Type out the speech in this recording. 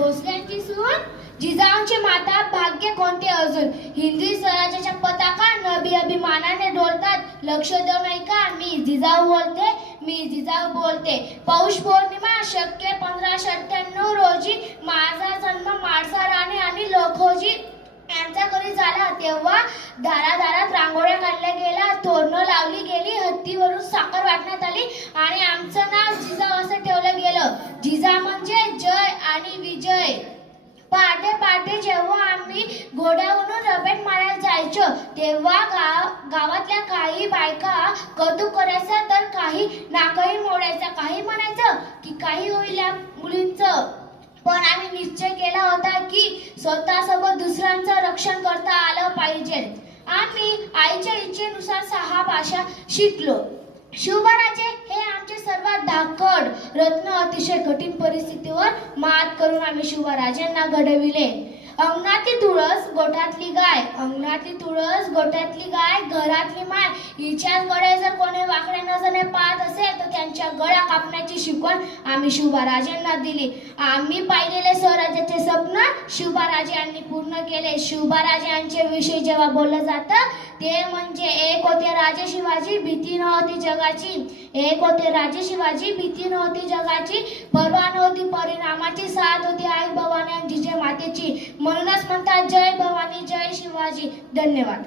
भोसल्यांची सून जिजाऊंची माता भाग्य कोणते अजून हिंदवी स्वराज्याच्या पताका नभी अभिमानाने डोलतात. लक्ष देऊ नाही का? मी जिजाऊ बोलते. पौष पौर्णिमा शक्य 1598 रोजी माझा जन्म माळसा राणे आणि लखोजी यांच्या घरी झाला. तेव्हा दारादारात रांगोळ्या काढल्या गेल्या, तोरणं लावली गेली, हत्तीवरून साखर वाटण्यात आली आणि आमचं नाव जिजाऊ असं ठेवलं गेलं. जिजा म्हणजे जय आणि विजय. पहाटे पहाटे जेव्हा आम्ही घोड्यावरून रबेट मारायला जायचो तेव्हा गावातल्या काही बायका कौतुक करायचा तर काही नाकही मोडायचा. काही म्हणायचं की काही होईल या मुलींचं. पण आम्ही निश्चय केला होता की स्वतःसोबत दुसऱ्यांचं रक्षण करता आलं पाहिजे. आम्ही आईच्या इच्छेनुसार 6 भाषा शिकलो. शिवबराजे हे आमचे सर्वात धाकड रत्न. अतिशय कठीण परिस्थितीवर मात करून आम्ही शिवराजांना घडविले. अंगणातली तुळस गोठ्यातली गाय, अंगणातली तुळस गोठ्यातली गाय, घरातली माय. हिच्याच गळे जर कोणी वाकड्या नजरेने पाहत असेल तर त्यांच्या गळ्या कापण्याची शिकवण आम्ही शिवराजांना दिली. आम्ही पाहिलेले स्वराज्याचे स्वप्न शिवराजांनी पूर्ण केले. शिवराजांचे विषयी जेव्हा बोललं जातं ते म्हणजे एक होते राजे शिवाजी, भीती नव्हती जगाची. एक होते राजे शिवाजी, भीती नव्हती जगाची. पर्वा नव्हती परिणामाची, साथ होती आई भवानी आणि जिजे मातेची. म्हणूनच म्हणतात जय भवानी जय शिवाजी. धन्यवाद.